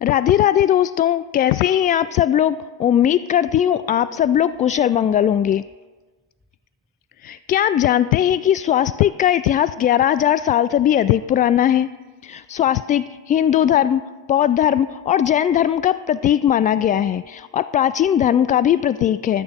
राधे राधे दोस्तों, कैसे हैं आप सब लोग। उम्मीद करती हूँ आप सब लोग कुशल मंगल होंगे। क्या आप जानते हैं कि स्वास्तिक का इतिहास 11,000 साल से भी अधिक पुराना है। स्वास्तिक हिंदू धर्म, बौद्ध धर्म और जैन धर्म का प्रतीक माना गया है और प्राचीन धर्म का भी प्रतीक है।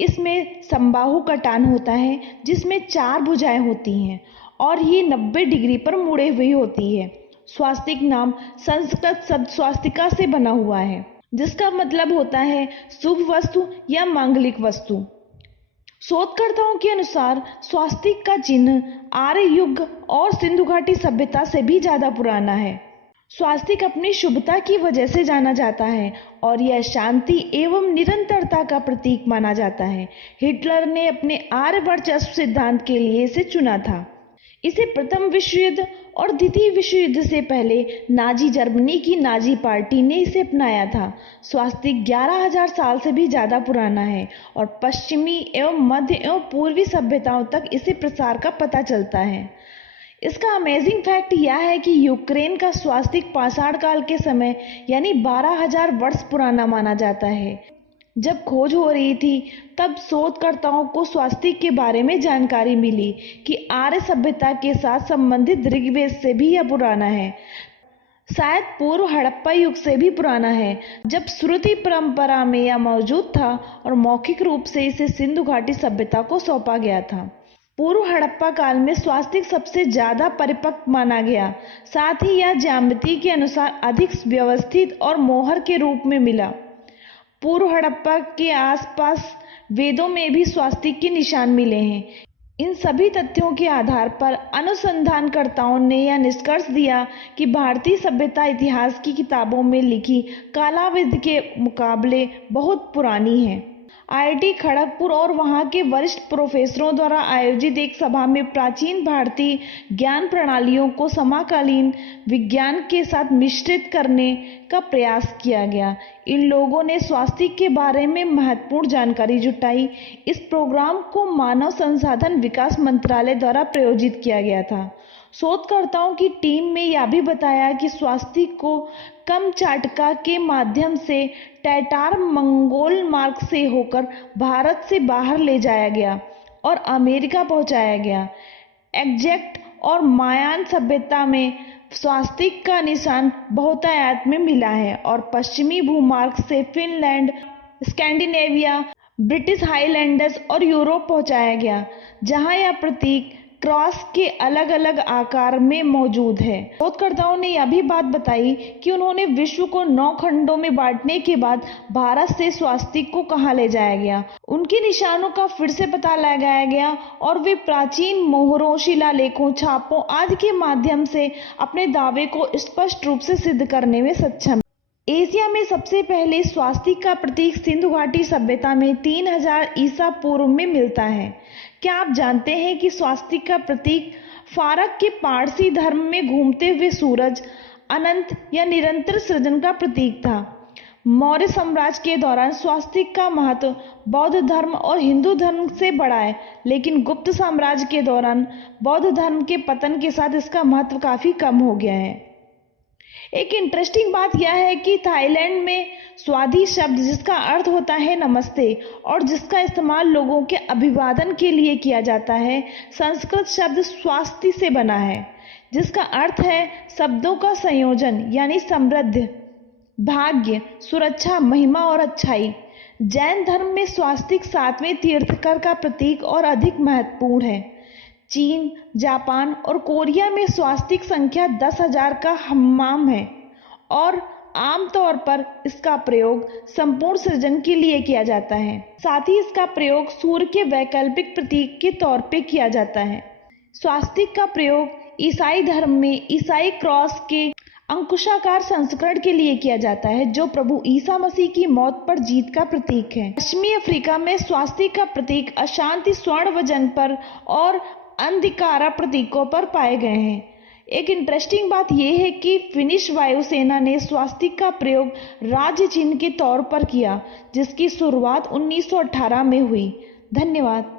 इसमें समबाहु कटान होता है जिसमें 4 भुजाएं होती हैं और ये 90 डिग्री पर मुड़े हुई होती है। स्वास्तिक नाम संस्कृत शब्द स्वास्तिका से बना हुआ है जिसका मतलब होता है शुभ वस्तु या मांगलिक वस्तु। शोधकर्ताओं के अनुसार स्वास्तिक का चिन्ह आर्य युग और सिंधु घाटी सभ्यता से भी ज्यादा पुराना है। स्वास्तिक अपनी शुभता की वजह से जाना जाता है और यह शांति एवं निरंतरता का प्रतीक माना जाता है। हिटलर ने अपने आर्य वर्चस्व सिद्धांत के लिए इसे चुना था। इसे प्रथम विश्व युद्ध और द्वितीय विश्व युद्ध से पहले नाजी जर्मनी की नाजी पार्टी ने इसे अपनाया था। स्वास्तिक 11,000 साल से भी ज्यादा पुराना है और पश्चिमी एवं मध्य एवं पूर्वी सभ्यताओं तक इसे प्रसार का पता चलता है। इसका अमेजिंग फैक्ट यह है कि यूक्रेन का स्वास्तिक पाषाण काल के समय यानी 12,000 वर्ष पुराना माना जाता है। जब खोज हो रही थी तब शोधकर्ताओं को स्वास्तिक के बारे में जानकारी मिली कि आर्य सभ्यता के साथ संबंधित ऋग्वेद से भी यह पुराना है। शायद पूर्व हड़प्पा युग से भी पुराना है जब श्रुति परंपरा में यह मौजूद था और मौखिक रूप से इसे सिंधु घाटी सभ्यता को सौंपा गया था। पूर्व हड़प्पा काल में स्वास्तिक सबसे ज्यादा परिपक्व माना गया। साथ ही यह ज्यामिति के अनुसार अधिक व्यवस्थित और मोहर के रूप में मिला। पूर्व हड़प्पा के आसपास वेदों में भी स्वास्तिक के निशान मिले हैं। इन सभी तथ्यों के आधार पर अनुसंधानकर्ताओं ने यह निष्कर्ष दिया कि भारतीय सभ्यता इतिहास की किताबों में लिखी कालावेद के मुकाबले बहुत पुरानी है। आईआईटी खड़गपुर और वहां के वरिष्ठ प्रोफेसरों द्वारा आयोजित एक सभा में प्राचीन भारतीय ज्ञान प्रणालियों को समकालीन विज्ञान के साथ मिश्रित करने का प्रयास किया गया। इन लोगों ने स्वास्तिक के बारे में महत्वपूर्ण जानकारी जुटाई। इस प्रोग्राम को मानव संसाधन विकास मंत्रालय द्वारा प्रायोजित किया गया था। शोधकर्ताओं की टीम में यह भी बताया कि स्वास्तिक को कमचाटका के माध्यम से टैटार मंगोल मार्ग से होकर भारत से बाहर ले जाया गया और अमेरिका पहुंचाया गया। एग्जैक्ट और मायान सभ्यता में स्वास्तिक का निशान बहुतायत में मिला है और पश्चिमी भूमार्ग से फिनलैंड, स्कैंडिनेविया, ब्रिटिश हाईलैंडर्स और यूरोप पहुंचाया गया, जहां यह प्रतीक क्रॉस के अलग अलग आकार में मौजूद है। शोधकर्ताओं ने यह भी बात बताई कि उन्होंने विश्व को 9 खंडों में बांटने के बाद भारत से स्वास्तिक को कहां ले जाया गया। उनके निशानों का फिर से पता लगाया गया और वे प्राचीन मोहरों, शिलालेखों, छापों आदि के माध्यम से अपने दावे को स्पष्ट रूप से सिद्ध करने में सक्षम। एशिया में सबसे पहले स्वास्तिक का प्रतीक सिंधु घाटी सभ्यता में 3000 ईसा पूर्व में मिलता है। क्या आप जानते हैं कि स्वास्तिक का प्रतीक फारक के पारसी धर्म में घूमते हुए सूरज, अनंत या निरंतर सृजन का प्रतीक था। मौर्य साम्राज्य के दौरान स्वास्तिक का महत्व बौद्ध धर्म और हिंदू धर्म से बढ़ा है, लेकिन गुप्त साम्राज्य के दौरान बौद्ध धर्म के पतन के साथ इसका महत्व काफी कम हो गया है। एक इंटरेस्टिंग बात यह है कि थाईलैंड में स्वादी शब्द जिसका अर्थ होता है नमस्ते और जिसका इस्तेमाल लोगों के अभिवादन के लिए किया जाता है, संस्कृत शब्द स्वास्ति से बना है जिसका अर्थ है शब्दों का संयोजन यानी समृद्धि, भाग्य, सुरक्षा, महिमा और अच्छाई। जैन धर्म में स्वास्तिक 7वें तीर्थंकर का प्रतीक और अधिक महत्वपूर्ण है। चीन, जापान और कोरिया में स्वास्तिक संख्या 10,000 का हम्माम है और आमतौर पर इसका प्रयोग संपूर्ण सृजन के लिए किया जाता है। साथ ही इसका प्रयोग सूर्य के वैकल्पिक प्रतीक के तौर पे किया जाता है। स्वास्तिक का प्रयोग ईसाई धर्म में ईसाई क्रॉस के अंकुशाकार संस्करण के लिए किया जाता है जो प्रभु ईसा मसीह की मौत पर जीत का प्रतीक है। पश्चिमी अफ्रीका में स्वास्तिक का प्रतीक अशांति, स्वर्ण वजन पर और अंधिकारा प्रतीकों पर पाए गए हैं। एक इंटरेस्टिंग बात यह है कि फिनिश वायुसेना ने स्वास्तिक का प्रयोग राज्य चिन्ह के तौर पर किया जिसकी शुरुआत 1918 में हुई। धन्यवाद।